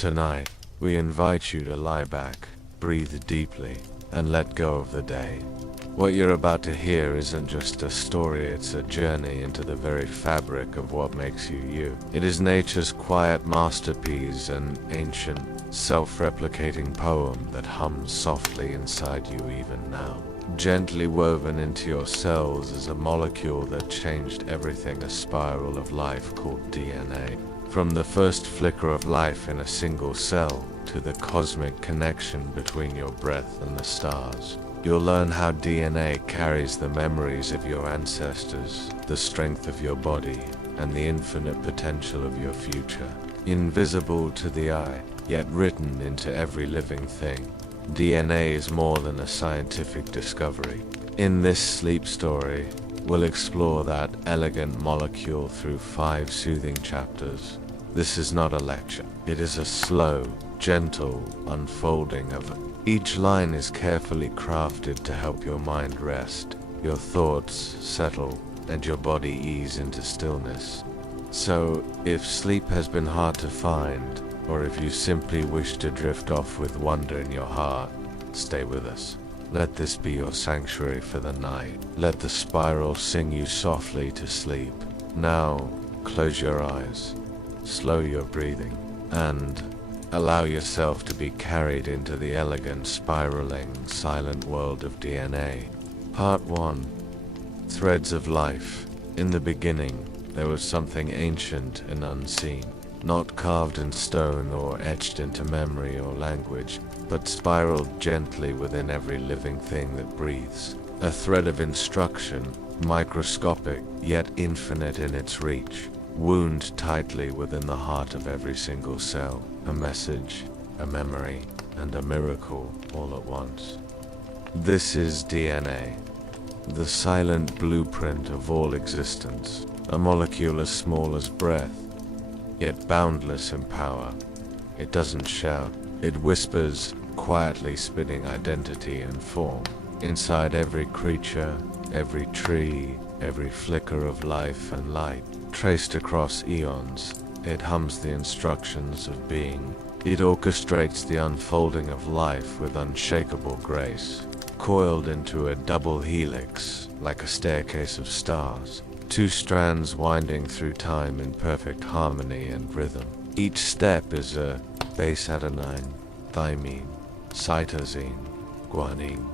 Tonight, we invite you to lie back, breathe deeply, and let go of the day. What you're about to hear isn't just a story, it's a journey into the very fabric of what makes you you. It is nature's quiet masterpiece, an ancient, self-replicating poem that hums softly inside you even now. Gently woven into your cells is a molecule that changed everything, a spiral of life called DNA. From the first flicker of life in a single cell to the cosmic connection between your breath and the stars. You'll learn how DNA carries the memories of your ancestors, the strength of your body, and the infinite potential of your future. Invisible to the eye, yet written into every living thing, DNA is more than a scientific discovery. In this sleep story, we'll explore that elegant molecule through 5 soothing chapters. This is not a lecture. It is a slow, gentle unfolding of each line is carefully crafted to help your mind rest, your thoughts settle, and your body ease into stillness. So, if sleep has been hard to find, or if you simply wish to drift off with wonder in your heart, stay with us. Let this be your sanctuary for the night. Let the spiral sing you softly to sleep. Now, close your eyes, slow your breathing, and allow yourself to be carried into the elegant, spiraling, silent world of DNA. Part 1. Threads of Life. In the beginning, there was something ancient and unseen, not carved in stone or etched into memory or language, but spiraled gently within every living thing that breathes. A thread of instruction, microscopic yet infinite in its reach, wound tightly within the heart of every single cell. A message, a memory, and a miracle all at once. This is DNA, the silent blueprint of all existence, a molecule as small as breath, yet boundless in power. It doesn't shout, it whispers, quietly spinning identity and form. Inside every creature, every tree, every flicker of life and light, traced across eons, it hums the instructions of being. It orchestrates the unfolding of life with unshakable grace, coiled into a double helix, like a staircase of stars, 2 strands winding through time in perfect harmony and rhythm. Each step is a base adenine, thymine, cytosine, guanine,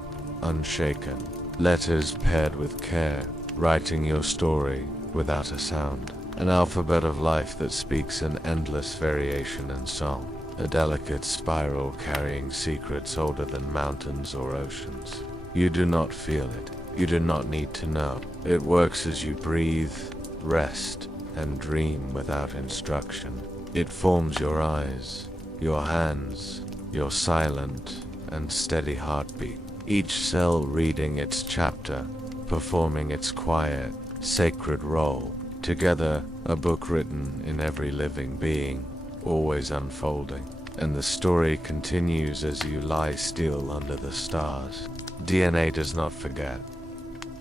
unshaken, letters paired with care, writing your story without a sound. An alphabet of life that speaks in endless variation and song. A delicate spiral carrying secrets older than mountains or oceans. You do not feel it. You do not need to know. It works as you breathe, rest, and dream without instruction. It forms your eyes, your hands, your silent and steady heartbeat. Each cell reading its chapter, performing its quiet, sacred role. Together, a book written in every living being, always unfolding. And the story continues as you lie still under the stars. DNA does not forget.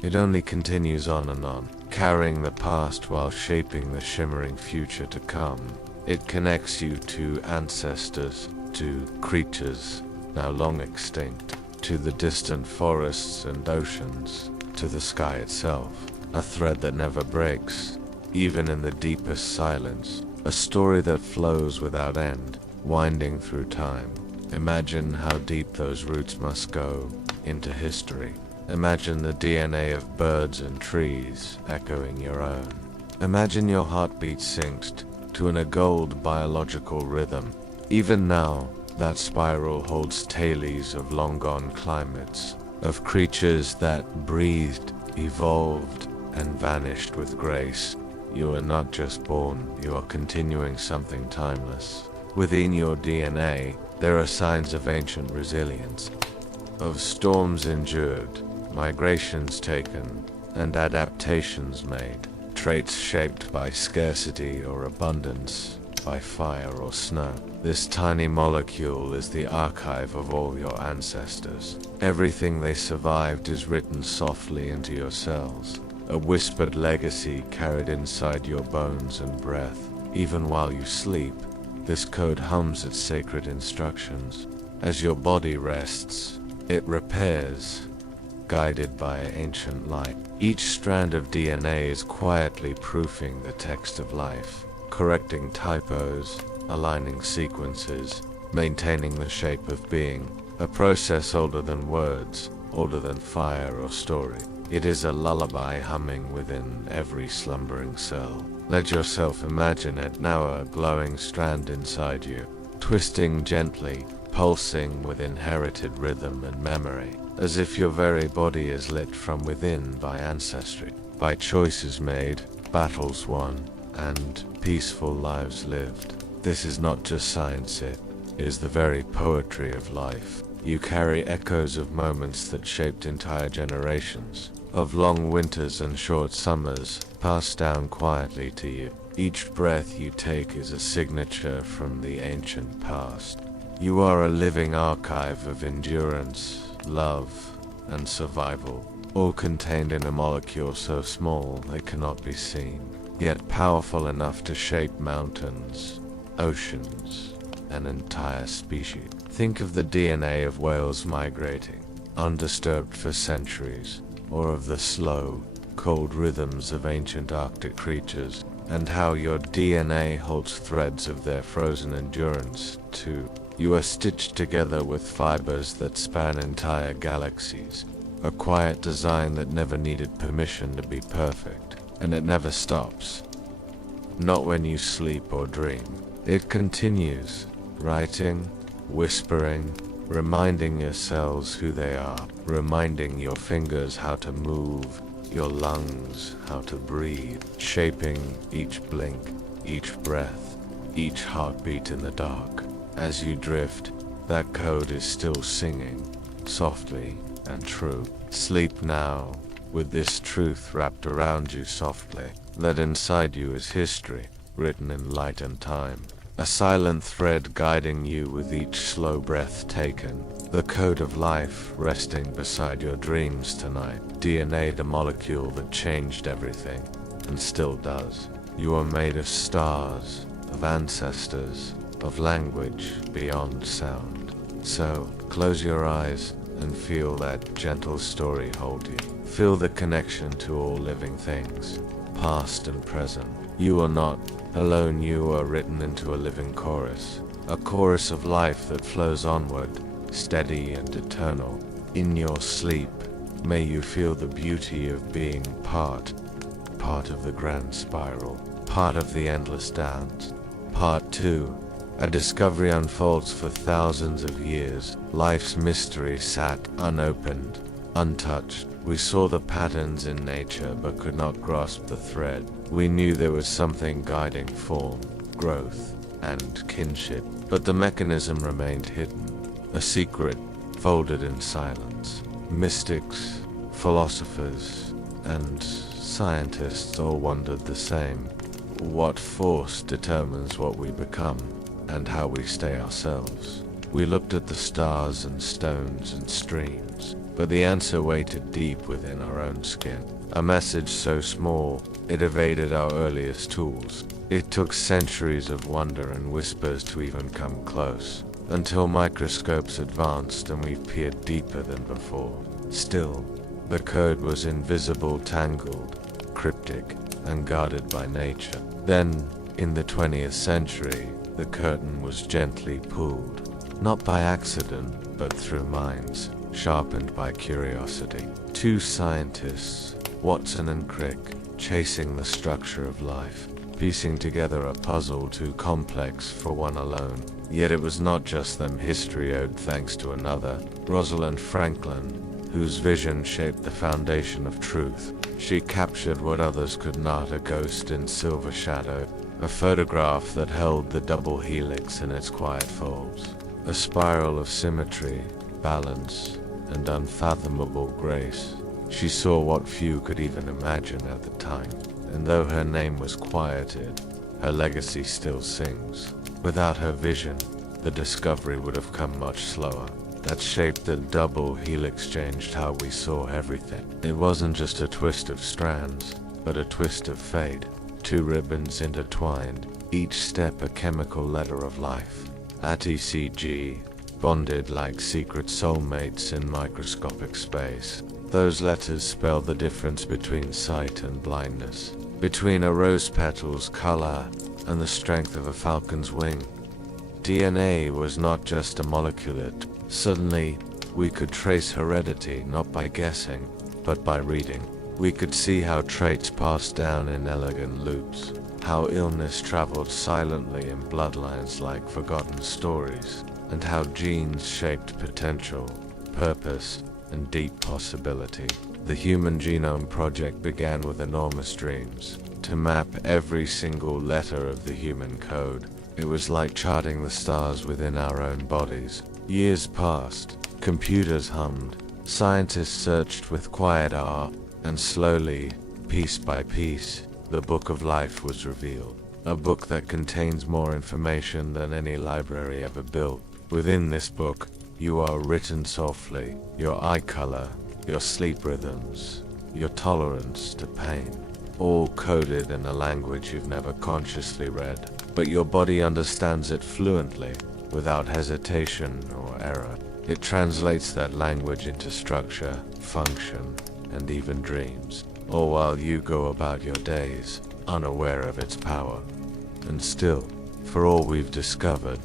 It only continues on and on, carrying the past while shaping the shimmering future to come. It connects you to ancestors, to creatures now long extinct, to the distant forests and oceans, to the sky itself. A thread that never breaks, even in the deepest silence, a story that flows without end, winding through time. Imagine how deep those roots must go into history. Imagine the DNA of birds and trees echoing your own. Imagine your heartbeat synced to an gold biological rhythm. Even now, that spiral holds tales of long-gone climates, of creatures that breathed, evolved, and vanished with grace. You are not just born, you are continuing something timeless. Within your DNA, there are signs of ancient resilience, of storms endured, migrations taken, and adaptations made, traits shaped by scarcity or abundance, by fire or snow. This tiny molecule is the archive of all your ancestors. Everything they survived is written softly into your cells. A whispered legacy carried inside your bones and breath. Even while you sleep, This code hums its sacred instructions. As your body rests, it repairs, guided by ancient light. Each strand of DNA is quietly proofing the text of life, correcting typos, aligning sequences, maintaining the shape of being, a process older than words, older than fire or story. It is a lullaby humming within every slumbering cell. Let yourself imagine it now, a glowing strand inside you, twisting gently, pulsing with inherited rhythm and memory, as if your very body is lit from within by ancestry, by choices made, battles won, and peaceful lives lived. This is not just science, it is the very poetry of life. You carry echoes of moments that shaped entire generations, of long winters and short summers, passed down quietly to you. Each breath you take is a signature from the ancient past. You are a living archive of endurance, love, and survival, all contained in a molecule so small they cannot be seen, yet powerful enough to shape mountains, oceans, an entire species. Think of the DNA of whales migrating, undisturbed for centuries, or of the slow, cold rhythms of ancient Arctic creatures, and how your DNA holds threads of their frozen endurance, too. You are stitched together with fibers that span entire galaxies, a quiet design that never needed permission to be perfect, and it never stops. Not when you sleep or dream. It continues, writing, whispering, reminding your cells who they are, reminding your fingers how to move, your lungs how to breathe, shaping each blink, each breath, each heartbeat in the dark. As you drift, that code is still singing, softly and true. Sleep now, with this truth wrapped around you softly, that inside you is history, written in light and time. A silent thread guiding you with each slow breath taken. The code of life resting beside your dreams tonight. DNA, the molecule that changed everything, and still does. You are made of stars, of ancestors, of language beyond sound. So, close your eyes and feel that gentle story hold you. Feel the connection to all living things, past and present. You are not alone, you are written into a living chorus, a chorus of life that flows onward, steady and eternal. In your sleep, may you feel the beauty of being part of the grand spiral, part of the endless dance. Part 2. A discovery unfolds for thousands of years. Life's mystery sat unopened, untouched. We saw the patterns in nature but could not grasp the thread. We knew there was something guiding form, growth, and kinship, but the mechanism remained hidden, a secret folded in silence. Mystics, philosophers, and scientists all wondered the same. What force determines what we become, and how we stay ourselves? We looked at the stars and stones and streams, but the answer waited deep within our own skin. A message so small, it evaded our earliest tools. It took centuries of wonder and whispers to even come close, until microscopes advanced and we peered deeper than before. Still, the code was invisible, tangled, cryptic, and guarded by nature. Then, in the 20th century, the curtain was gently pulled, not by accident, but through minds sharpened by curiosity. Two scientists, Watson and Crick, chasing the structure of life, piecing together a puzzle too complex for one alone. Yet it was not just them history owed thanks to another, Rosalind Franklin, whose vision shaped the foundation of truth. She captured what others could not, a ghost in silver shadow, a photograph that held the double helix in its quiet folds, a spiral of symmetry, balance, and unfathomable grace. She saw what few could even imagine at the time, and though her name was quieted, her legacy still sings. Without her vision, the discovery would have come much slower. That shape, the double helix, changed how we saw everything. It wasn't just a twist of strands, but a twist of fate. Two ribbons intertwined, each step a chemical letter of life. At ECG, bonded like secret soulmates in microscopic space. Those letters spell the difference between sight and blindness, between a rose petal's color and the strength of a falcon's wing. DNA was not just a molecule. Suddenly, we could trace heredity not by guessing, but by reading. We could see how traits passed down in elegant loops, how illness traveled silently in bloodlines like forgotten stories, and how genes shaped potential, purpose, and deep possibility. The Human Genome Project began with enormous dreams, to map every single letter of the human code. It was like charting the stars within our own bodies. Years passed, computers hummed, scientists searched with quiet awe, and slowly, piece by piece, the Book of Life was revealed. A book that contains more information than any library ever built. Within this book, you are written softly, your eye color, your sleep rhythms, your tolerance to pain, all coded in a language you've never consciously read, but your body understands it fluently, without hesitation or error. It translates that language into structure, function, and even dreams, all while you go about your days, unaware of its power. And still, for all we've discovered,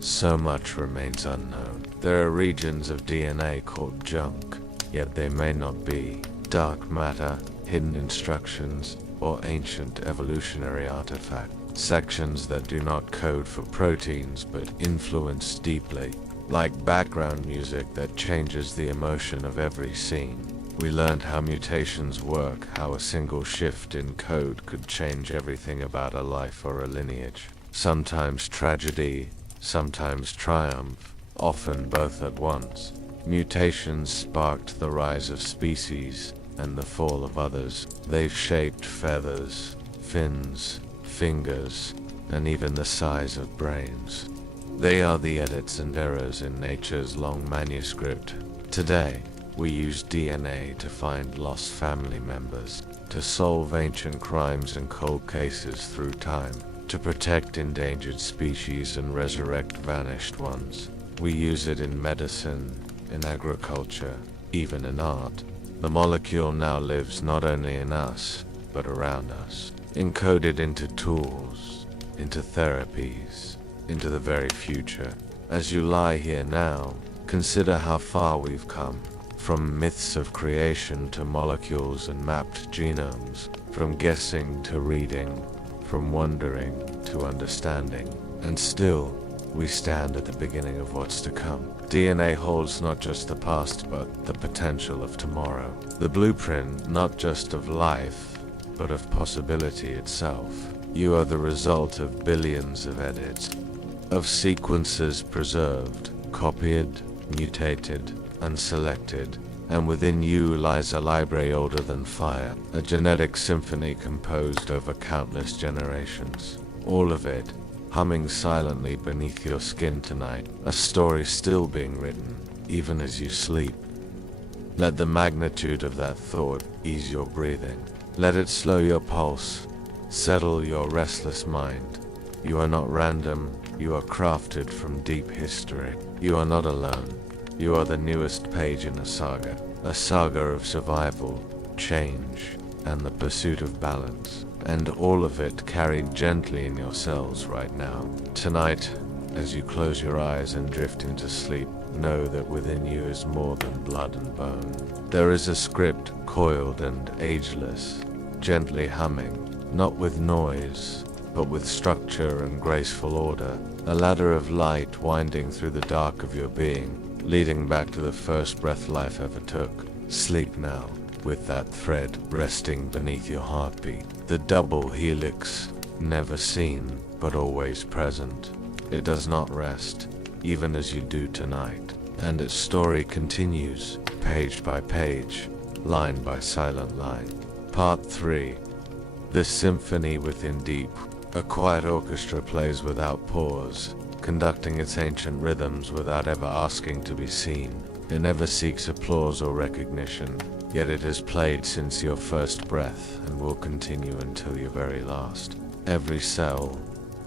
so much remains unknown. There are regions of DNA called junk, yet they may not be dark matter, hidden instructions, or ancient evolutionary artifacts. Sections that do not code for proteins but influence deeply, like background music that changes the emotion of every scene. We learned how mutations work, how a single shift in code could change everything about a life or a lineage. Sometimes tragedy, sometimes triumph, often both at once. Mutations sparked the rise of species and the fall of others. They've shaped feathers, fins, fingers, and even the size of brains. They are the edits and errors in nature's long manuscript. Today, we use DNA to find lost family members, to solve ancient crimes and cold cases through time, to protect endangered species and resurrect vanished ones. We use it in medicine, in agriculture, even in art. The molecule now lives not only in us, but around us, encoded into tools, into therapies, into the very future. As you lie here now, consider how far we've come. From myths of creation to molecules and mapped genomes, from guessing to reading, from wondering to understanding. And still, we stand at the beginning of what's to come. DNA holds not just the past, but the potential of tomorrow. The blueprint not just of life, but of possibility itself. You are the result of billions of edits, of sequences preserved, copied, mutated, and selected, and within you lies a library older than fire, a genetic symphony composed over countless generations. All of it, humming silently beneath your skin tonight, a story still being written, even as you sleep. Let the magnitude of that thought ease your breathing. Let it slow your pulse, settle your restless mind. You are not random, you are crafted from deep history. You are not alone. You are the newest page in a saga of survival, change, and the pursuit of balance. And all of it carried gently in your cells right now. Tonight, as you close your eyes and drift into sleep, know that within you is more than blood and bone. There is a script, coiled and ageless, gently humming, not with noise, but with structure and graceful order. A ladder of light winding through the dark of your being, leading back to the first breath life ever took. Sleep now, with that thread resting beneath your heartbeat. The double helix, never seen, but always present. It does not rest, even as you do tonight. And its story continues, page by page, line by silent line. Part 3. The symphony within deep. A quiet orchestra plays without pause, conducting its ancient rhythms without ever asking to be seen. It never seeks applause or recognition, yet it has played since your first breath and will continue until your very last. Every cell,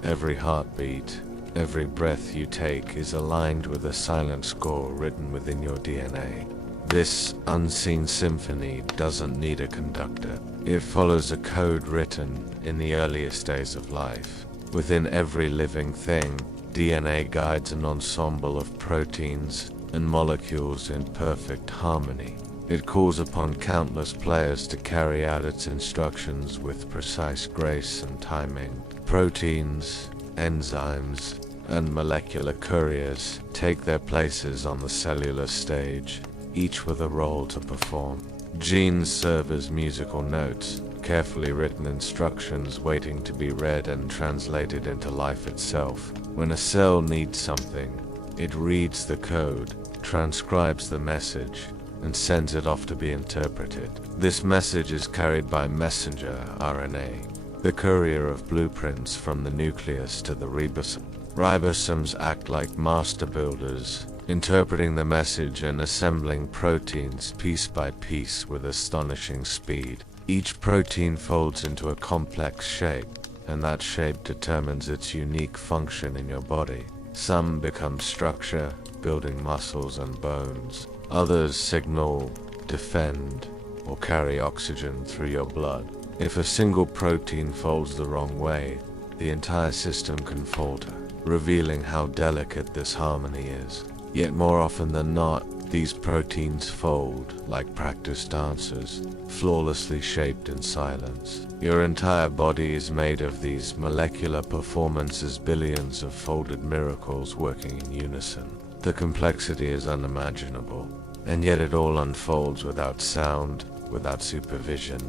Every heartbeat, every breath you take is aligned with a silent score written within your DNA. This unseen symphony doesn't need a conductor. It follows a code written in the earliest days of life. Within every living thing, DNA guides an ensemble of proteins and molecules in perfect harmony. It calls upon countless players to carry out its instructions with precise grace and timing. Proteins, enzymes, and molecular couriers take their places on the cellular stage, each with a role to perform. Genes serve as musical notes, carefully written instructions waiting to be read and translated into life itself. When a cell needs something, it reads the code, transcribes the message, and sends it off to be interpreted. This message is carried by messenger RNA, the courier of blueprints from the nucleus to the ribosome. Ribosomes act like master builders, interpreting the message and assembling proteins piece by piece with astonishing speed. Each protein folds into a complex shape, and that shape determines its unique function in your body. Some become structure, building muscles and bones. Others signal, defend, or carry oxygen through your blood. If a single protein folds the wrong way, the entire system can falter, revealing how delicate this harmony is. Yet more often than not, these proteins fold like practice dancers, flawlessly shaped in silence. Your entire body is made of these molecular performances, billions of folded miracles working in unison. The complexity is unimaginable, and yet it all unfolds without sound, without supervision,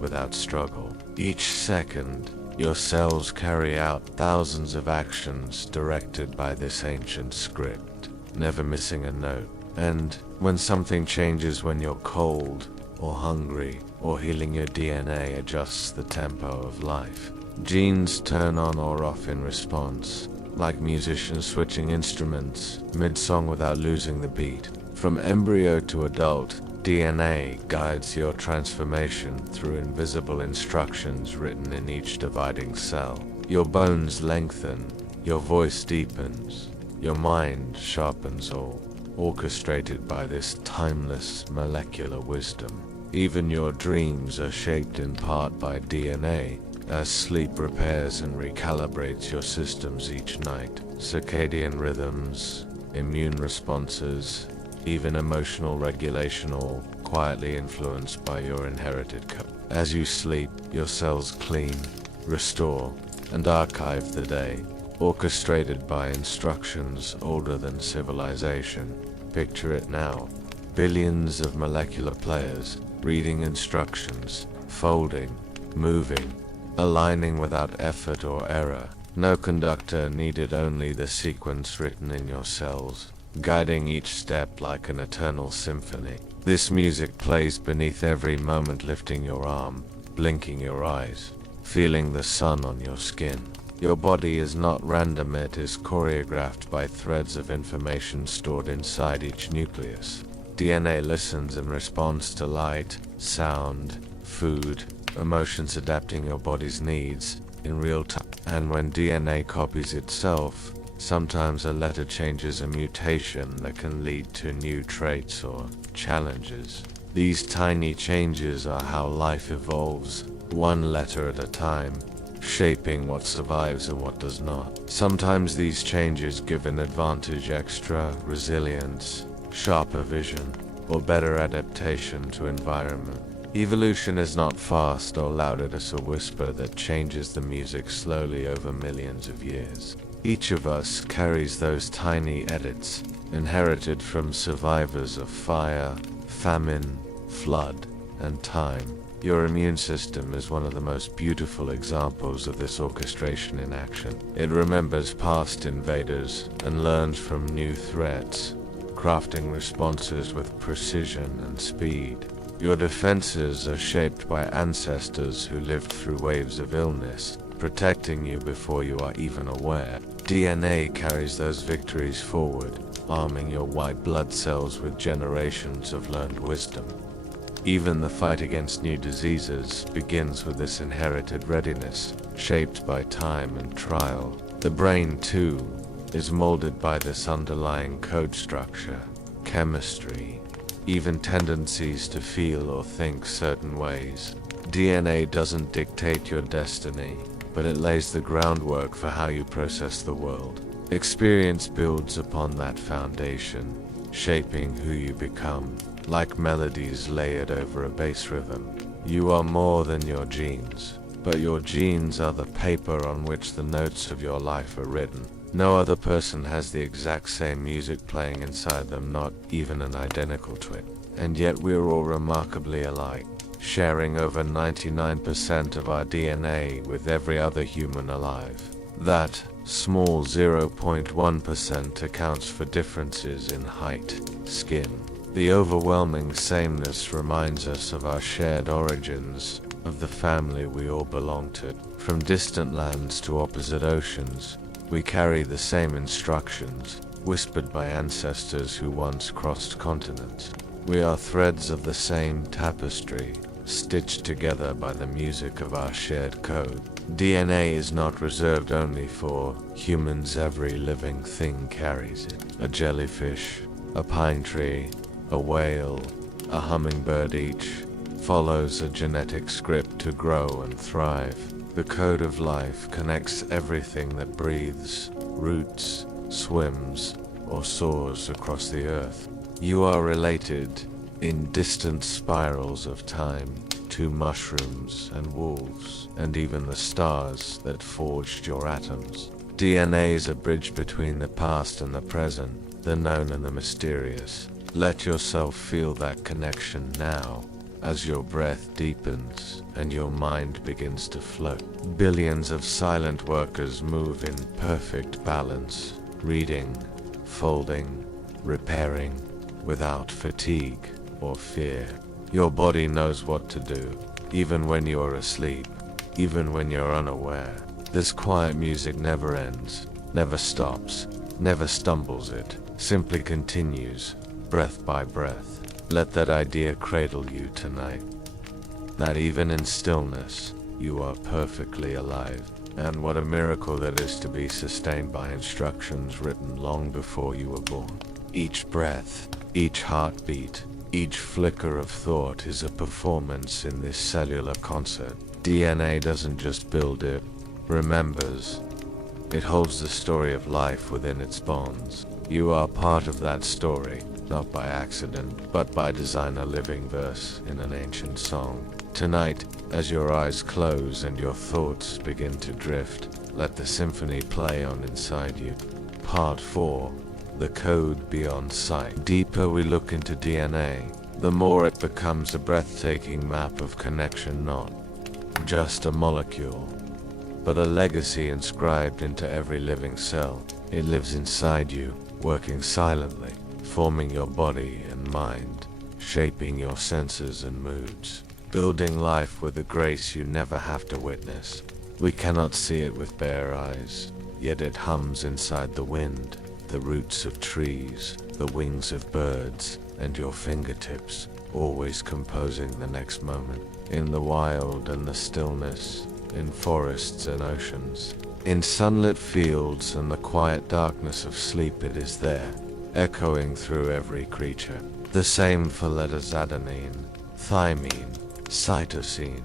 without struggle. Each second, your cells carry out thousands of actions directed by this ancient script, never missing a note. And when something changes, when you're cold or hungry or healing, your DNA adjusts the tempo of life. Genes turn on or off in response, like musicians switching instruments mid-song without losing the beat. From embryo to adult, DNA guides your transformation through invisible instructions written in each dividing cell. Your bones lengthen, your voice deepens, your mind sharpens, all orchestrated by this timeless molecular wisdom. Even your dreams are shaped in part by DNA, as sleep repairs and recalibrates your systems each night. Circadian rhythms, immune responses, even emotional regulation, all quietly influenced by your inherited code. As you sleep, your cells clean, restore, and archive the day, orchestrated by instructions older than civilization. Picture it now. Billions of molecular players, reading instructions, folding, moving, aligning without effort or error. No conductor needed, only the sequence written in your cells, guiding each step like an eternal symphony. This music plays beneath every moment, lifting your arm, blinking your eyes, feeling the sun on your skin. Your body is not random, it is choreographed by threads of information stored inside each nucleus. DNA listens and responds to light, sound, food, emotions, adapting your body's needs in real time. And when DNA copies itself, sometimes a letter changes, a mutation that can lead to new traits or challenges. These tiny changes are how life evolves, one letter at a time, shaping what survives and what does not. Sometimes these changes give an advantage, extra resilience, sharper vision, or better adaptation to environment. Evolution is not fast or loud, it is a whisper that changes the music slowly over millions of years. Each of us carries those tiny edits, inherited from survivors of fire, famine, flood, and time. Your immune system is one of the most beautiful examples of this orchestration in action. It remembers past invaders and learns from new threats, crafting responses with precision and speed. Your defenses are shaped by ancestors who lived through waves of illness, protecting you before you are even aware. DNA carries those victories forward, arming your white blood cells with generations of learned wisdom. Even the fight against new diseases begins with this inherited readiness. shaped by time and trial. The brain, too, is molded by this underlying code structure, chemistry, even tendencies to feel or think certain ways. DNA doesn't dictate your destiny, but it lays the groundwork for how you process the world. Experience builds upon that foundation, shaping who you become, like melodies layered over a bass rhythm. You are more than your genes, but your genes are the paper on which the notes of your life are written. No other person has the exact same music playing inside them, not even an identical twin. And yet we're all remarkably alike, sharing over 99% of our DNA with every other human alive. That small 0.1% accounts for differences in height, skin. The overwhelming sameness reminds us of our shared origins, of the family we all belong to. From distant lands to opposite oceans, we carry the same instructions, whispered by ancestors who once crossed continents. We are threads of the same tapestry, stitched together by the music of our shared code. DNA is not reserved only for humans. Every living thing carries it. A jellyfish, a pine tree, a whale, a hummingbird, each follows a genetic script to grow and thrive. The code of life connects everything that breathes, roots, swims, or soars across the earth. You are related, in distant spirals of time, to mushrooms and wolves, and even the stars that forged your atoms. DNA is a bridge between the past and the present, the known and the mysterious. Let yourself feel that connection now, as your breath deepens and your mind begins to float. Billions of silent workers move in perfect balance, reading, folding, repairing, without fatigue or fear. Your body knows what to do, even when you're asleep, even when you're unaware. This quiet music never ends, never stops, never stumbles. It simply continues, breath by breath. Let that idea cradle you tonight, that even in stillness, you are perfectly alive. And what a miracle that is to be sustained by instructions written long before you were born. Each breath, each heartbeat, each flicker of thought is a performance in this cellular concert. DNA doesn't just build, it remembers. It holds the story of life within its bonds. You are part of that story, not by accident, but by design, a living verse in an ancient song. Tonight, as your eyes close and your thoughts begin to drift, let the symphony play on inside you. Part 4. The code beyond sight. Deeper we look into DNA, the more it becomes a breathtaking map of connection, not just a molecule, but a legacy inscribed into every living cell. It lives inside you, working silently, forming your body and mind, shaping your senses and moods, building life with a grace you never have to witness. We cannot see it with bare eyes, yet it hums inside the wind, the roots of trees, the wings of birds, and your fingertips, always composing the next moment. In the wild and the stillness, in forests and oceans, in sunlit fields and the quiet darkness of sleep, it is there, echoing through every creature. The same for letters: adenine, thymine, cytosine,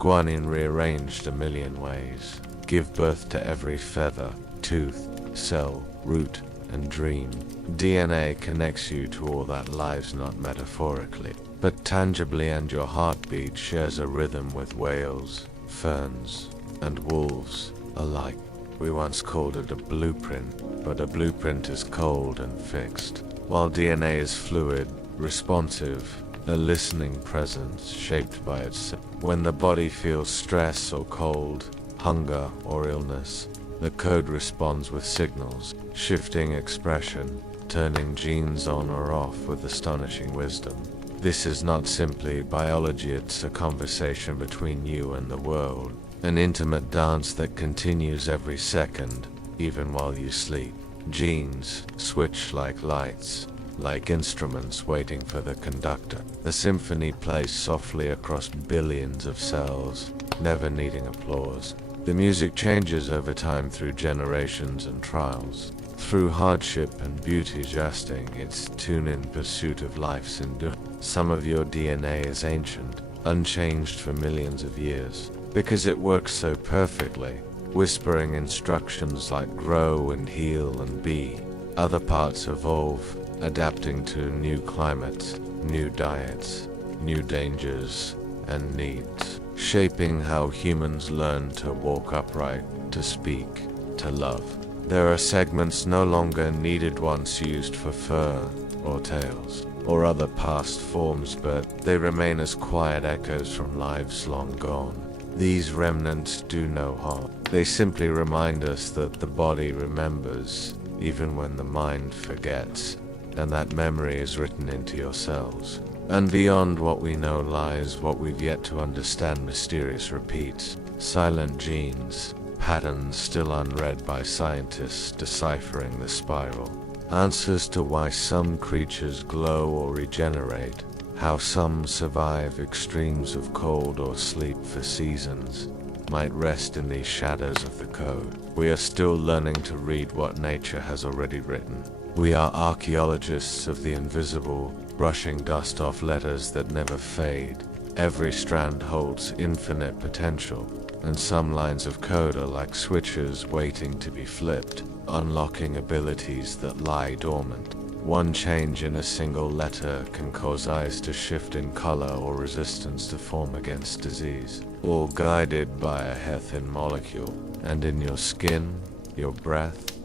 guanine, rearranged a million ways, give birth to every feather, tooth, cell, root, and dream. DNA connects you to all that lives not metaphorically, but tangibly, and your heartbeat shares a rhythm with whales, ferns, and wolves alike. We once called it a blueprint, but a blueprint is cold and fixed, while DNA is fluid, responsive, a listening presence shaped by its. When the body feels stress or cold, hunger or illness, the code responds with signals, shifting expression, turning genes on or off with astonishing wisdom. This is not simply biology, it's a conversation between you and the world, an intimate dance that continues every second, even while you sleep. Genes switch like lights, like instruments waiting for the conductor. The symphony plays softly across billions of cells, never needing applause. The music changes over time through generations and trials, through hardship and beauty, adjusting its tune in pursuit of life's endurance. Some of your DNA is ancient, unchanged for millions of years, because it works so perfectly, whispering instructions like grow and heal and be. Other parts evolve, adapting to new climates, new diets, new dangers and needs, shaping how humans learn to walk upright, to speak, to love. There are segments no longer needed, once used for fur or tails or other past forms, but they remain as quiet echoes from lives long gone. These remnants do no harm. They simply remind us that the body remembers, even when the mind forgets, and that memory is written into your cells. And beyond what we know lies what we've yet to understand: mysterious repeats, silent genes, patterns still unread by scientists deciphering the spiral. Answers to why some creatures glow or regenerate, how some survive extremes of cold or sleep for seasons, might rest in these shadows of the code. We are still learning to read what nature has already written. We are archaeologists of the invisible, brushing dust off letters that never fade. Every strand holds infinite potential, and some lines of code are like switches waiting to be flipped, unlocking abilities that lie dormant. One change in a single letter can cause eyes to shift in color or resistance to form against disease, all guided by a thin molecule. And in your skin, your breath,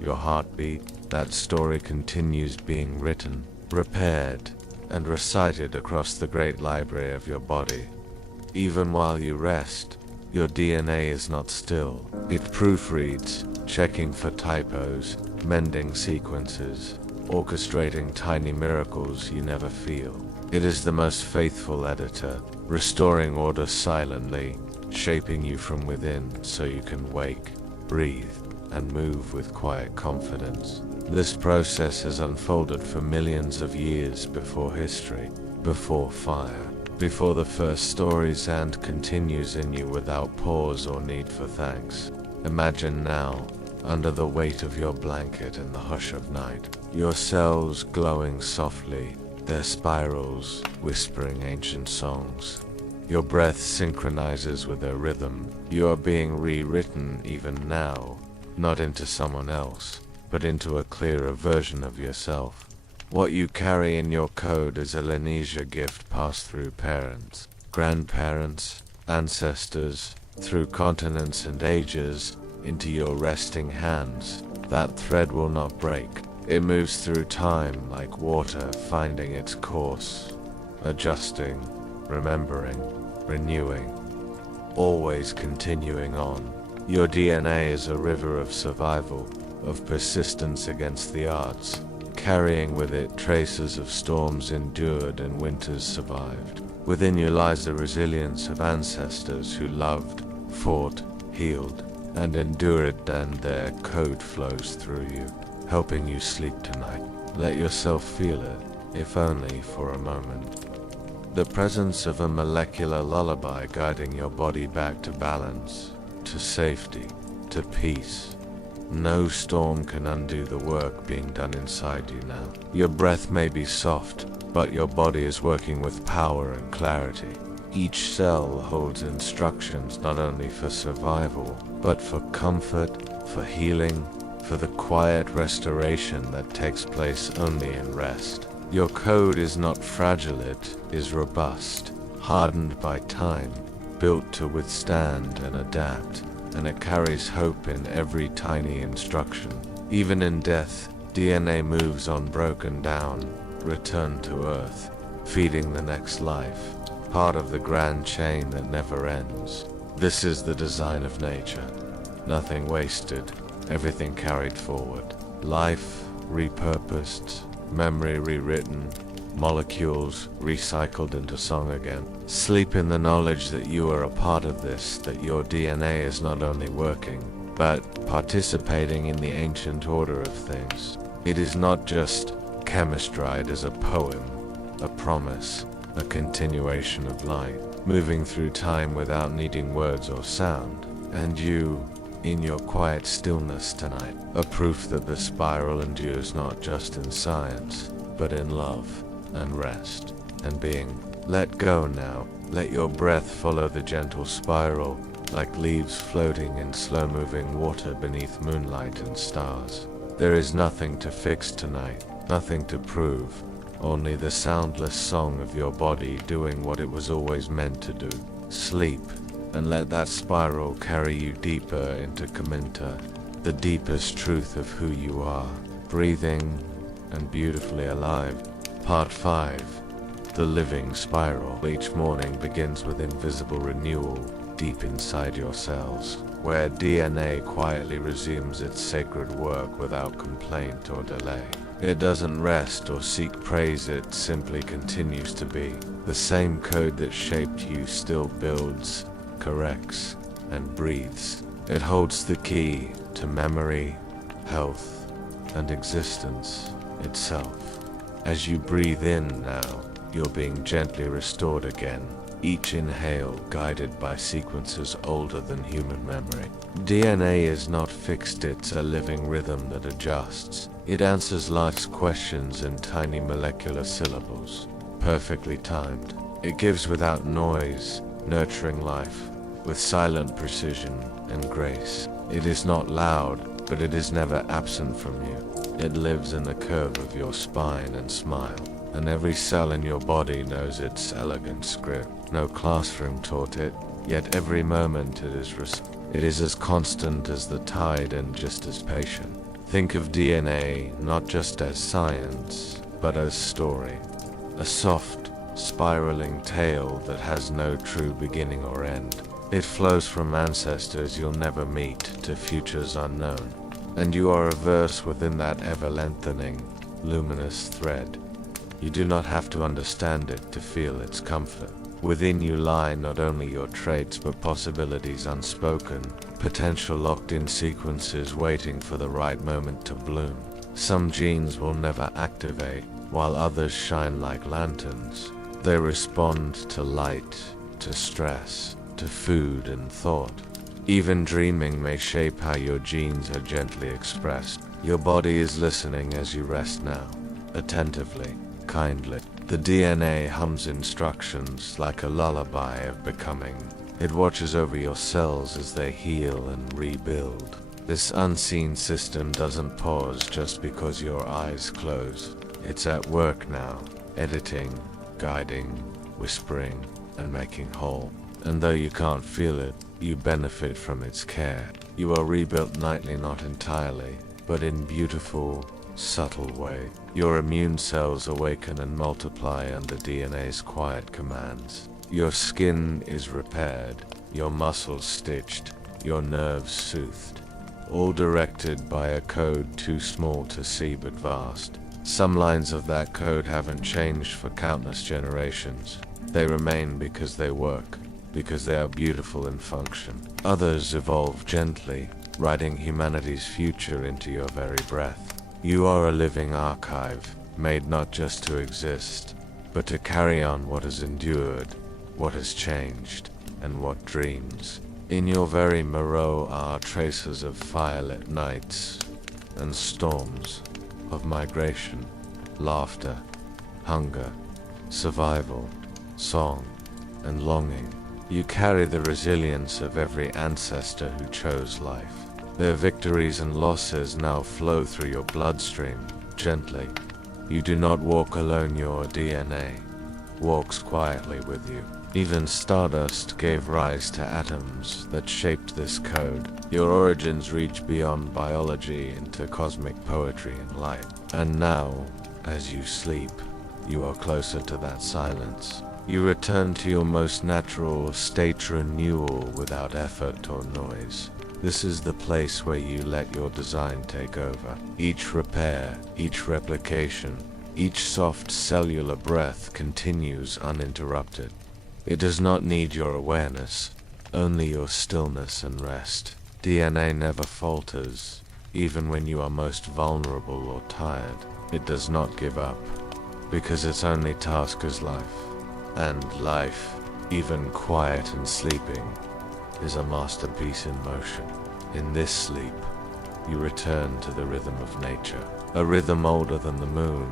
your heartbeat, that story continues being written, repaired, and recited across the great library of your body. Even while you rest, your DNA is not still. It proofreads, checking for typos, mending sequences, orchestrating tiny miracles you never feel. It is the most faithful editor, restoring order silently, shaping you from within so you can wake, breathe, and move with quiet confidence. This process has unfolded for millions of years before history, before fire, before the first stories, and continues in you without pause or need for thanks. Imagine now, under the weight of your blanket in the hush of night, your cells glowing softly, their spirals whispering ancient songs. Your breath synchronizes with their rhythm. You are being rewritten even now, not into someone else, but into a clearer version of yourself. What you carry in your code is a lineage gift passed through parents, grandparents, ancestors, through continents and ages, into your resting hands. That thread will not break. It moves through time like water, finding its course, adjusting, remembering, renewing, always continuing on. Your DNA is a river of survival, of persistence against the odds, carrying with it traces of storms endured and winters survived. Within you lies the resilience of ancestors who loved, fought, healed, and endured, and their code flows through you, helping you sleep tonight. Let yourself feel it, if only for a moment. The presence of a molecular lullaby guiding your body back to balance, to safety, to peace. No storm can undo the work being done inside you now. Your breath may be soft, but your body is working with power and clarity. Each cell holds instructions not only for survival, but for comfort, for healing, for the quiet restoration that takes place only in rest. Your code is not fragile, it is robust, hardened by time, built to withstand and adapt, and it carries hope in every tiny instruction. Even in death, DNA moves on, broken down, returned to Earth, feeding the next life, part of the grand chain that never ends. This is the design of nature. Nothing wasted, everything carried forward. Life repurposed, memory rewritten, molecules recycled into song again. Sleep in the knowledge that you are a part of this, that your DNA is not only working, but participating in the ancient order of things. It is not just chemistry, it is a poem, a promise, a continuation of light, moving through time without needing words or sound. And you, in your quiet stillness tonight, are proof that the spiral endures not just in science, but in love, and rest, and being. Let go now. Let your breath follow the gentle spiral, like leaves floating in slow-moving water beneath moonlight and stars. There is nothing to fix tonight, nothing to prove, only the soundless song of your body doing what it was always meant to do. Sleep, and let that spiral carry you deeper into Kaminta, the deepest truth of who you are, breathing and beautifully alive. Part 5. The living spiral. Each morning begins with invisible renewal deep inside your cells, where DNA quietly resumes its sacred work without complaint or delay. It doesn't rest or seek praise, it simply continues to be. The same code that shaped you still builds, corrects, and breathes. It holds the key to memory, health, and existence itself. As you breathe in now, you're being gently restored again, each inhale guided by sequences older than human memory. DNA is not fixed, it's a living rhythm that adjusts. It answers life's questions in tiny molecular syllables, perfectly timed. It gives without noise, nurturing life with silent precision and grace. It is not loud, but it is never absent from you. It lives in the curve of your spine and smile, and every cell in your body knows its elegant script. No classroom taught it, yet every moment it is as constant as the tide and just as patient. Think of DNA not just as science, but as story. A soft, spiraling tale that has no true beginning or end. It flows from ancestors you'll never meet to futures unknown, and you are a verse within that ever-lengthening, luminous thread. You do not have to understand it to feel its comfort. Within you lie not only your traits but possibilities unspoken, potential locked-in sequences waiting for the right moment to bloom. Some genes will never activate, while others shine like lanterns. They respond to light, to stress, to food and thought. Even dreaming may shape how your genes are gently expressed. Your body is listening as you rest now, attentively, kindly. The DNA hums instructions like a lullaby of becoming. It watches over your cells as they heal and rebuild. This unseen system doesn't pause just because your eyes close. It's at work now, editing, guiding, whispering, and making whole. And though you can't feel it, you benefit from its care. You are rebuilt nightly, not entirely, but in beautiful, subtle way. Your immune cells awaken and multiply under DNA's quiet commands. Your skin is repaired, your muscles stitched, your nerves soothed, all directed by a code too small to see but vast. Some lines of that code haven't changed for countless generations. They remain because they work, because they are beautiful in function. Others evolve gently, writing humanity's future into your very breath. You are a living archive, made not just to exist, but to carry on what has endured, what has changed, and what dreams. In your very marrow are traces of firelit nights and storms, of migration, laughter, hunger, survival, song, and longing. You carry the resilience of every ancestor who chose life. Their victories and losses now flow through your bloodstream, gently. You do not walk alone, your DNA walks quietly with you. Even stardust gave rise to atoms that shaped this code. Your origins reach beyond biology into cosmic poetry and light. And now, as you sleep, you are closer to that silence. You return to your most natural state, renewal without effort or noise. This is the place where you let your design take over. Each repair, each replication, each soft cellular breath continues uninterrupted. It does not need your awareness, only your stillness and rest. DNA never falters, even when you are most vulnerable or tired. It does not give up, because its only task is life. And life, even quiet and sleeping, is a masterpiece in motion. In this sleep, you return to the rhythm of nature, a rhythm older than the moon,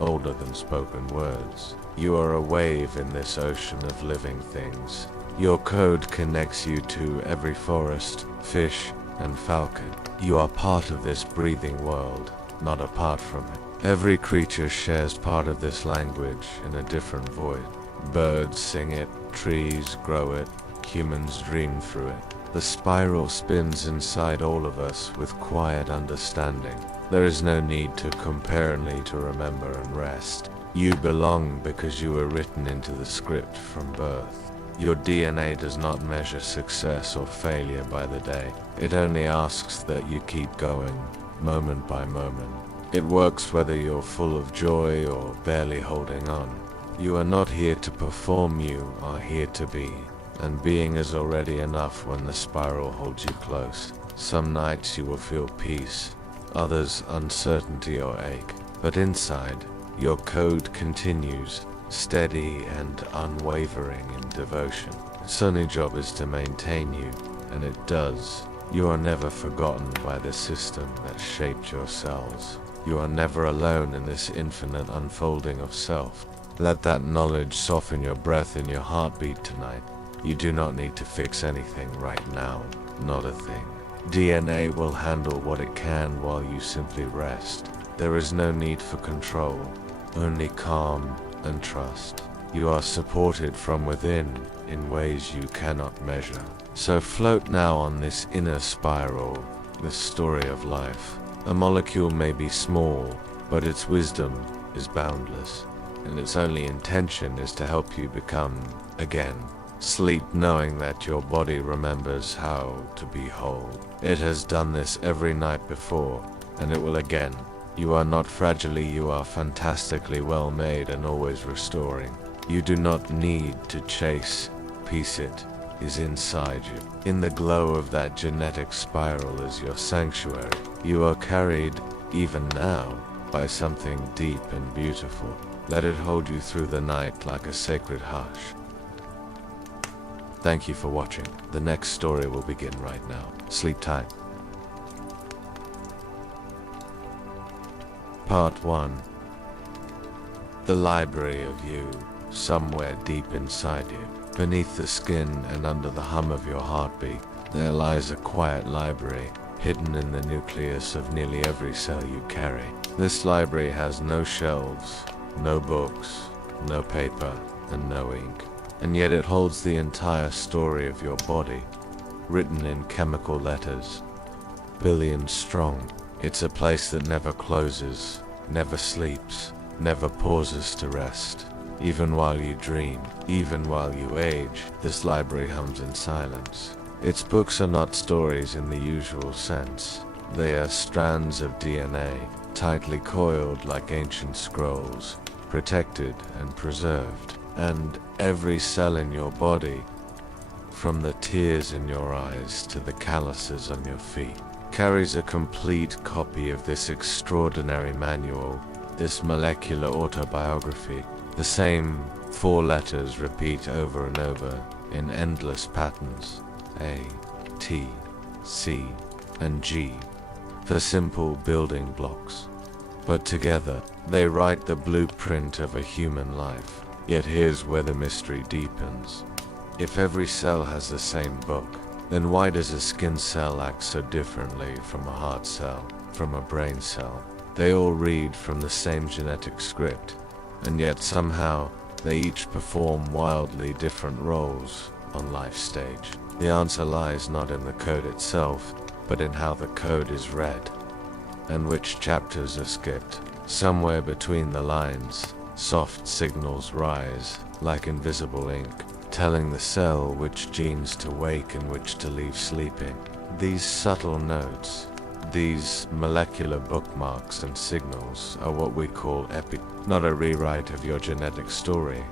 older than spoken words. You are a wave in this ocean of living things. Your code connects you to every forest, fish, and falcon. You are part of this breathing world, not apart from it. Every creature shares part of this language in a different voice. Birds sing it, trees grow it, humans dream through it. The spiral spins inside all of us with quiet understanding. There is no need to compare and need to remember and rest. You belong because you were written into the script from birth. Your DNA does not measure success or failure by the day. It only asks that you keep going, moment by moment. It works whether you're full of joy or barely holding on. You are not here to perform, you are here to be. And being is already enough when the spiral holds you close. Some nights you will feel peace, others uncertainty or ache. But inside, your code continues, steady and unwavering in devotion. Its only job is to maintain you, and it does. You are never forgotten by the system that shaped your cells. You are never alone in this infinite unfolding of self. Let that knowledge soften your breath and your heartbeat tonight. You do not need to fix anything right now, not a thing. DNA will handle what it can while you simply rest. There is no need for control, only calm and trust. You are supported from within in ways you cannot measure. So float now on this inner spiral, this story of life. A molecule may be small, but its wisdom is boundless, and its only intention is to help you become, again, sleep knowing that your body remembers how to be whole. It has done this every night before, and it will again. You are not fragilely, you are fantastically well made and always restoring. You do not need to chase, peace it is inside you. In the glow of that genetic spiral is your sanctuary. You are carried, even now, by something deep and beautiful. Let it hold you through the night like a sacred hush. Thank you for watching. The next story will begin right now. Sleep tight. Part 1. The library of you, somewhere deep inside you. Beneath the skin and under the hum of your heartbeat, there lies a quiet library, hidden in the nucleus of nearly every cell you carry. This library has no shelves, no books, no paper, and no ink. And yet it holds the entire story of your body, written in chemical letters, billions strong. It's a place that never closes, never sleeps, never pauses to rest. Even while you dream, even while you age, this library hums in silence. Its books are not stories in the usual sense. They are strands of DNA, tightly coiled like ancient scrolls, protected and preserved. And every cell in your body, from the tears in your eyes to the calluses on your feet, carries a complete copy of this extraordinary manual, this molecular autobiography. The same 4 letters repeat over and over in endless patterns: A, T, C, and G, for simple building blocks. But together, they write the blueprint of a human life. Yet here's where the mystery deepens. If every cell has the same book, then why does a skin cell act so differently from a heart cell, from a brain cell? They all read from the same genetic script, and yet somehow they each perform wildly different roles on life's stage. The answer lies not in the code itself, but in how the code is read, and which chapters are skipped. Somewhere between the lines, soft signals rise, like invisible ink, telling the cell which genes to wake and which to leave sleeping. These subtle notes, these molecular bookmarks and signals, are what we call not a rewrite of your genetic story,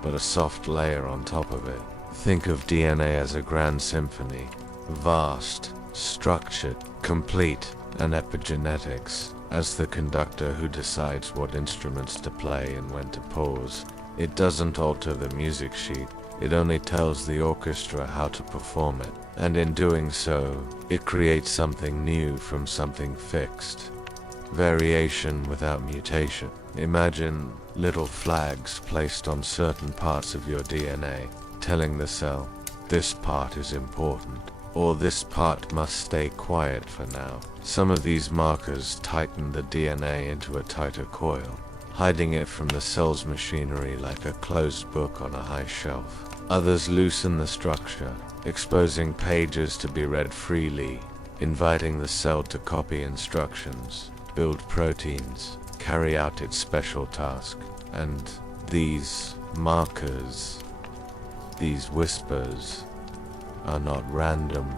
but a soft layer on top of it. Think of DNA as a grand symphony, vast, structured, complete, and epigenetics as the conductor who decides what instruments to play and when to pause. It doesn't alter the music sheet, it only tells the orchestra how to perform it, and in doing so, it creates something new from something fixed. Variation without mutation. Imagine little flags placed on certain parts of your DNA, telling the cell, this part is important, or this part must stay quiet for now. Some of these markers tighten the DNA into a tighter coil, hiding it from the cell's machinery like a closed book on a high shelf. Others loosen the structure, exposing pages to be read freely, inviting the cell to copy instructions, build proteins, carry out its special task. And these markers, these whispers, are not random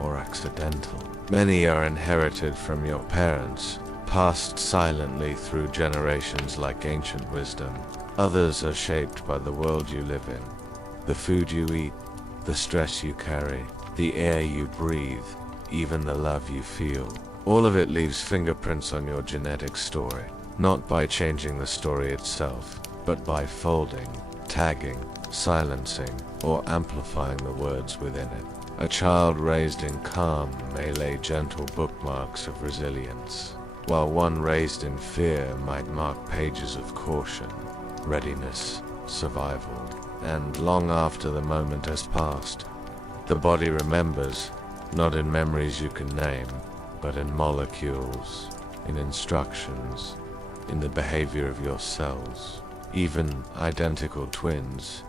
or accidental. Many are inherited from your parents, passed silently through generations like ancient wisdom. Others are shaped by the world you live in, the food you eat, the stress you carry, the air you breathe, even the love you feel. All of it leaves fingerprints on your genetic story, not by changing the story itself, but by folding, tagging, silencing, or amplifying the words within it. A child raised in calm may lay gentle bookmarks of resilience, while one raised in fear might mark pages of caution, readiness, survival. And long after the moment has passed, the body remembers, not in memories you can name, but in molecules, in instructions, in the behavior of your cells. Even identical twins,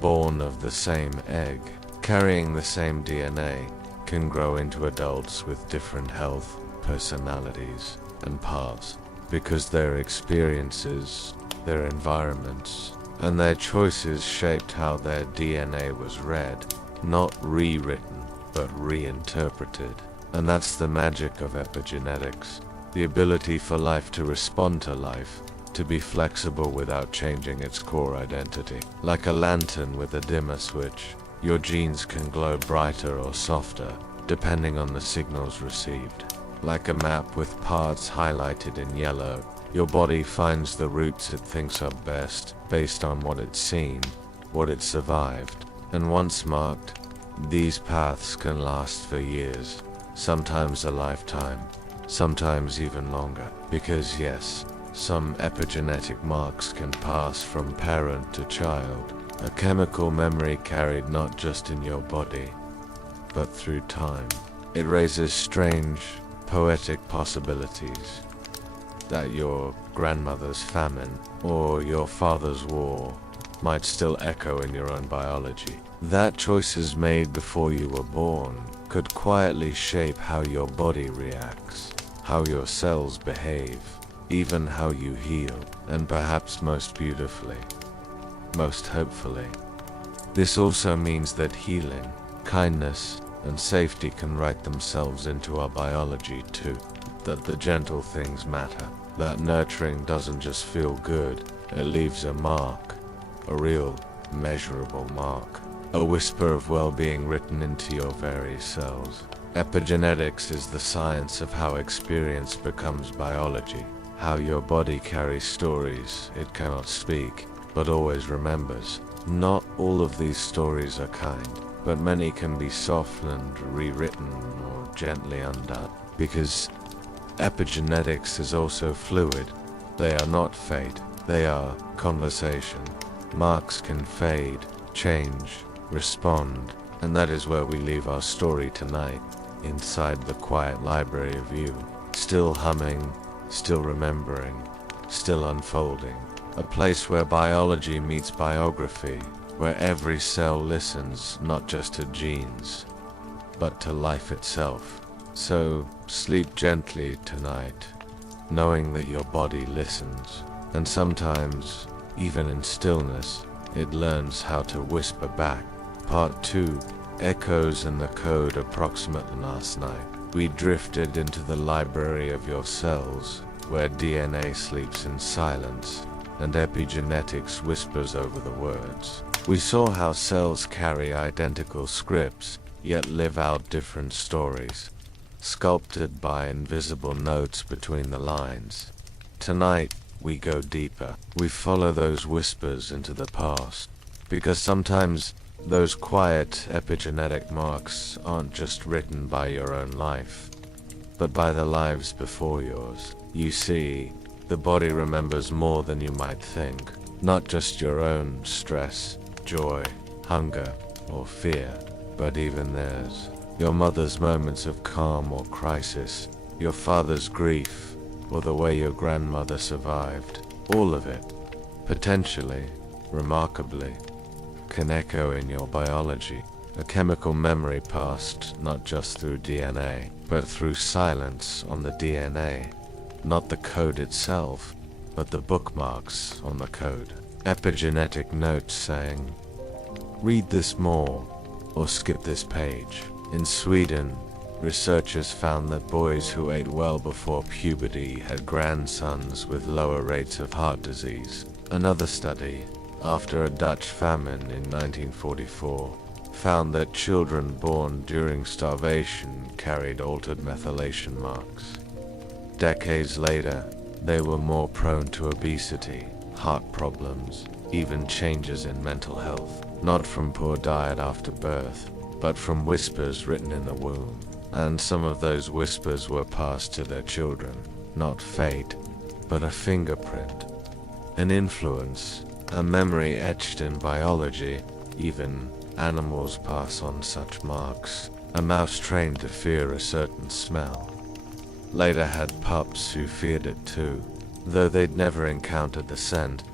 born of the same egg, carrying the same DNA, can grow into adults with different health, personalities, and paths, because their experiences, their environments, and their choices shaped how their DNA was read, not rewritten, but reinterpreted. And that's the magic of epigenetics, the ability for life to respond to life, to be flexible without changing its core identity. Like a lantern with a dimmer switch, your genes can glow brighter or softer, depending on the signals received. Like a map with parts highlighted in yellow, your body finds the routes it thinks are best, based on what it's seen, what it survived. And once marked, these paths can last for years, sometimes a lifetime, sometimes even longer. Because yes, some epigenetic marks can pass from parent to child, a chemical memory carried not just in your body, but through time. It raises strange, poetic possibilities that your grandmother's famine or your father's war might still echo in your own biology. That choices made before you were born could quietly shape how your body reacts, how your cells behave, even how you heal, and perhaps most beautifully, most hopefully. This also means that healing, kindness, and safety can write themselves into our biology too. That the gentle things matter, that nurturing doesn't just feel good, it leaves a mark, a real, measurable mark, a whisper of well-being written into your very cells. Epigenetics is the science of how experience becomes biology, how your body carries stories it cannot speak, but always remembers. Not all of these stories are kind, but many can be softened, rewritten, or gently undone, because epigenetics is also fluid. They are not fate, they are conversation. Marks can fade, change, respond, and that is where we leave our story tonight, inside the quiet library of you, still humming, still remembering, still unfolding. A place where biology meets biography, where every cell listens not just to genes, but to life itself. So sleep gently tonight, knowing that your body listens, and sometimes, even in stillness, it learns how to whisper back. Part 2, Echoes in the Code. Approximately last night, we drifted into the library of your cells, where DNA sleeps in silence, and epigenetics whispers over the words. We saw how cells carry identical scripts, yet live out different stories, sculpted by invisible notes between the lines. Tonight, we go deeper. We follow those whispers into the past. Because sometimes those quiet epigenetic marks aren't just written by your own life, but by the lives before yours. You see, the body remembers more than you might think. Not just your own stress, joy, hunger, or fear, but even theirs. Your mother's moments of calm or crisis, your father's grief, or the way your grandmother survived. All of it, potentially, remarkably, can echo in your biology. A chemical memory passed not just through DNA, but through silence on the DNA. Not the code itself, but the bookmarks on the code. Epigenetic notes saying, read this more, or skip this page. In Sweden, researchers found that boys who ate well before puberty had grandsons with lower rates of heart disease. Another study, after a Dutch famine in 1944, found that children born during starvation carried altered methylation marks. Decades later, they were more prone to obesity, heart problems, even changes in mental health, not from poor diet after birth, but from whispers written in the womb. And some of those whispers were passed to their children. Not fate, but a fingerprint, an influence, a memory etched in biology. Even animals pass on such marks. A mouse trained to fear a certain smell later had pups who feared it too, though they'd never encountered the scent.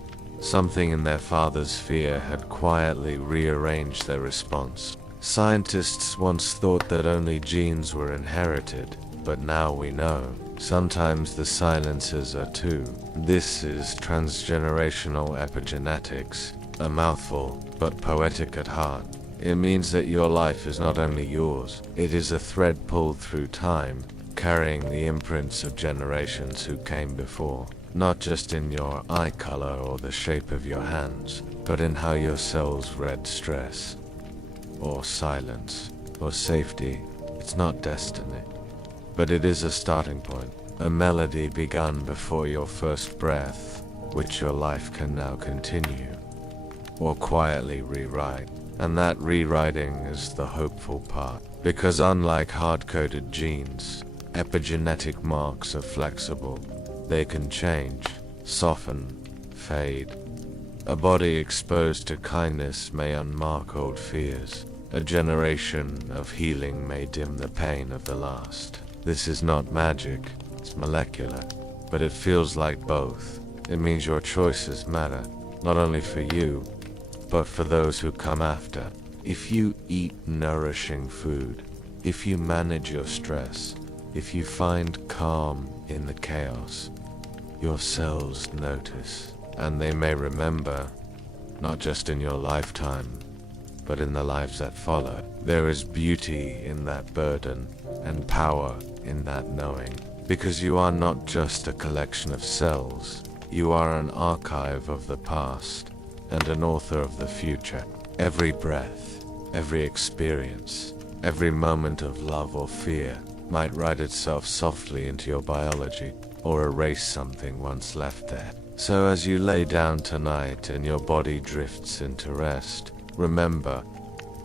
Something in their father's fear had quietly rearranged their response. Scientists once thought that only genes were inherited, but now we know. Sometimes the silences are too. This is transgenerational epigenetics, a mouthful, but poetic at heart. It means that your life is not only yours, it is a thread pulled through time, carrying the imprints of generations who came before. Not just in your eye color or the shape of your hands, but in how your cells read stress, or silence, or safety. It's not destiny, but it is a starting point, a melody begun before your first breath, which your life can now continue, or quietly rewrite. And that rewriting is the hopeful part, because unlike hard-coded genes, epigenetic marks are flexible. They can change, soften, fade. A body exposed to kindness may unmark old fears. A generation of healing may dim the pain of the last. This is not magic, it's molecular, but it feels like both. It means your choices matter, not only for you, but for those who come after. If you eat nourishing food, if you manage your stress, if you find calm in the chaos, your cells notice, and they may remember, not just in your lifetime, but in the lives that follow. There is beauty in that burden, and power in that knowing, because you are not just a collection of cells, you are an archive of the past, and an author of the future. Every breath, every experience, every moment of love or fear might write itself softly into your biology, or erase something once left there. So as you lay down tonight and your body drifts into rest, remember,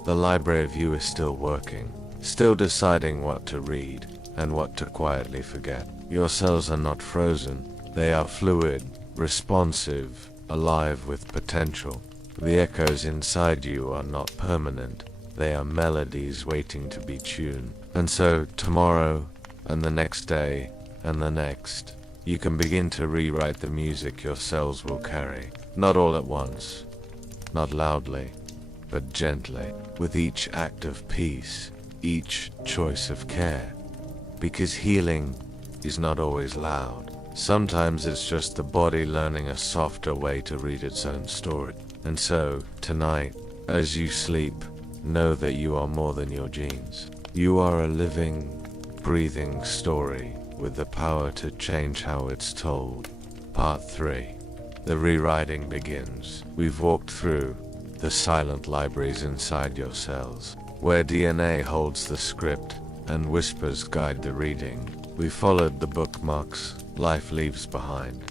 the library of you is still working, still deciding what to read and what to quietly forget. Your cells are not frozen, they are fluid, responsive, alive with potential. The echoes inside you are not permanent, they are melodies waiting to be tuned. And so tomorrow, and the next day, and the next, you can begin to rewrite the music your cells will carry. Not all at once, not loudly, but gently, with each act of peace, each choice of care. Because healing is not always loud. Sometimes it's just the body learning a softer way to read its own story. And so, tonight, as you sleep, know that you are more than your genes. You are a living, breathing story with the power to change how it's told. Part 3. The rewriting begins. We've walked through the silent libraries inside your cells, where DNA holds the script and whispers guide the reading. We followed the bookmarks life leaves behind.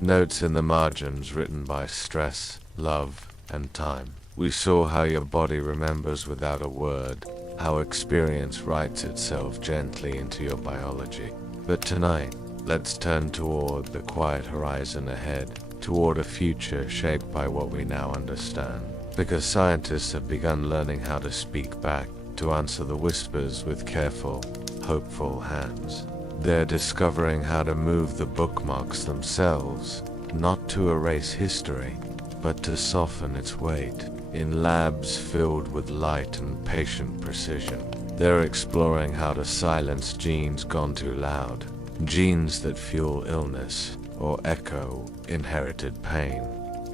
Notes in the margins written by stress, love, and time. We saw how your body remembers without a word, how experience writes itself gently into your biology. But tonight, let's turn toward the quiet horizon ahead, toward a future shaped by what we now understand. Because scientists have begun learning how to speak back, to answer the whispers with careful, hopeful hands. They're discovering how to move the bookmarks themselves, not to erase history, but to soften its weight. In labs filled with light and patient precision, they're exploring how to silence genes gone too loud, genes that fuel illness or echo inherited pain,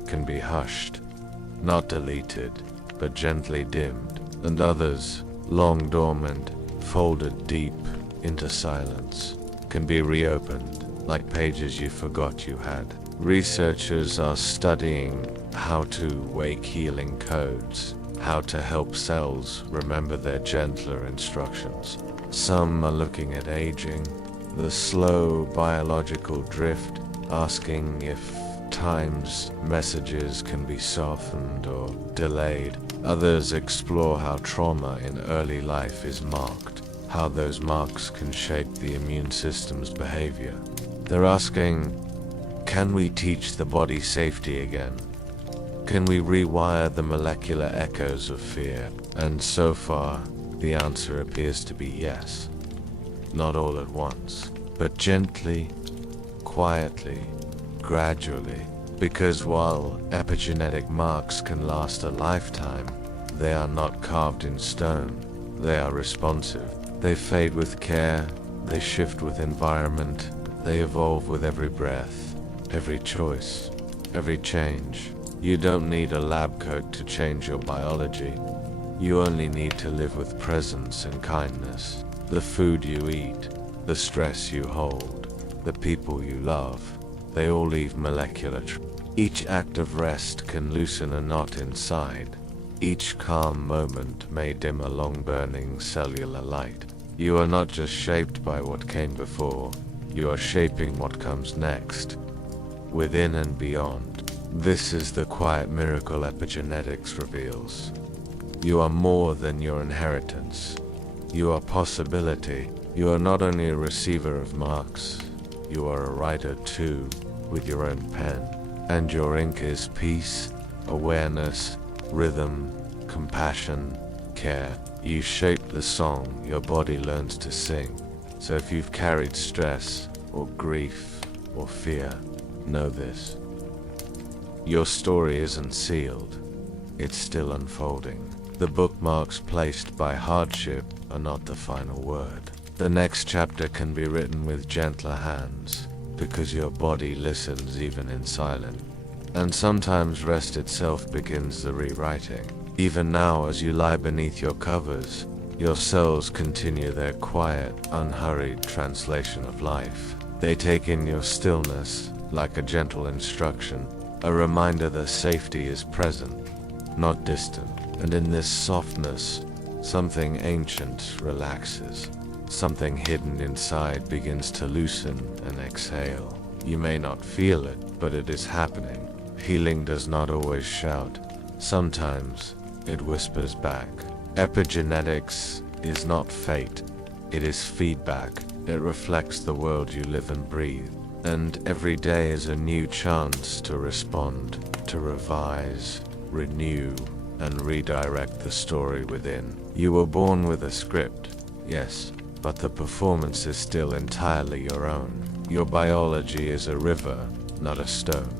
can be hushed, not deleted, but gently dimmed, and others, long dormant, folded deep into silence, can be reopened like pages you forgot you had. Researchers are studying how to wake healing codes, how to help cells remember their gentler instructions. Some are looking at aging, the slow biological drift, asking if time's messages can be softened or delayed. Others explore how trauma in early life is marked, how those marks can shape the immune system's behavior. They're asking, can we teach the body safety again? Can we rewire the molecular echoes of fear? And so far, the answer appears to be yes. Not all at once, but gently, quietly, gradually. Because while epigenetic marks can last a lifetime, they are not carved in stone. They are responsive. They fade with care, they shift with environment, they evolve with every breath, every choice, every change. You don't need a lab coat to change your biology. You only need to live with presence and kindness. The food you eat, the stress you hold, the people you love, they all leave molecular traces. Each act of rest can loosen a knot inside. Each calm moment may dim a long-burning cellular light. You are not just shaped by what came before, you are shaping what comes next, within and beyond. This is the quiet miracle epigenetics reveals. You are more than your inheritance. You are possibility. You are not only a receiver of marks, you are a writer too, with your own pen. And your ink is peace, awareness, rhythm, compassion, care. You shape the song your body learns to sing. So if you've carried stress, or grief, or fear, know this. Your story isn't sealed. It's still unfolding. The bookmarks placed by hardship are not the final word. The next chapter can be written with gentler hands, because your body listens even in silence. And sometimes rest itself begins the rewriting. Even now, as you lie beneath your covers, your cells continue their quiet, unhurried translation of life. They take in your stillness like a gentle instruction, a reminder that safety is present, not distant. And in this softness, something ancient relaxes. Something hidden inside begins to loosen and exhale. You may not feel it, but it is happening. Healing does not always shout. Sometimes it whispers back. Epigenetics is not fate. It is feedback. It reflects the world you live and breathe. And every day is a new chance to respond, to revise, renew, and redirect the story within. You were born with a script, yes, but the performance is still entirely your own. Your biology is a river, not a stone,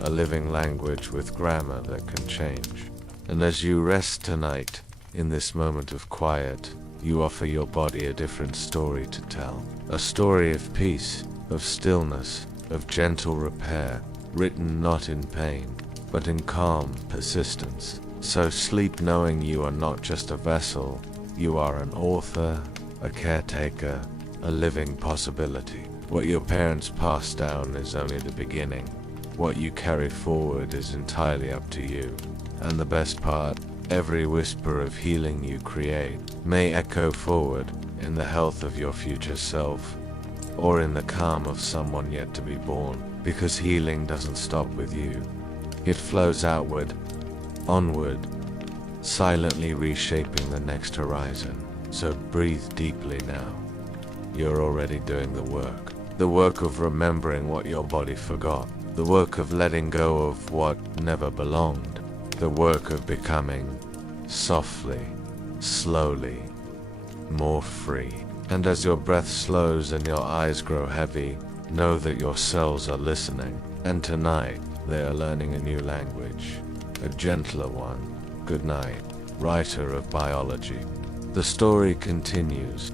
a living language with grammar that can change. And as you rest tonight, in this moment of quiet, you offer your body a different story to tell. A story of peace, of stillness, of gentle repair, written not in pain, but in calm persistence. So sleep knowing you are not just a vessel, you are an author, a caretaker, a living possibility. What your parents passed down is only the beginning. What you carry forward is entirely up to you. And the best part, every whisper of healing you create may echo forward in the health of your future self, or in the calm of someone yet to be born. because healing doesn't stop with you. It flows outward, onward, silently reshaping the next horizon. So breathe deeply now. You're already doing the work. The work of remembering what your body forgot. The work of letting go of what never belonged. The work of becoming, softly, slowly, more free. And as your breath slows and your eyes grow heavy, know that your cells are listening. And tonight, they are learning a new language. A gentler one. Good night, writer of biology. The story continues.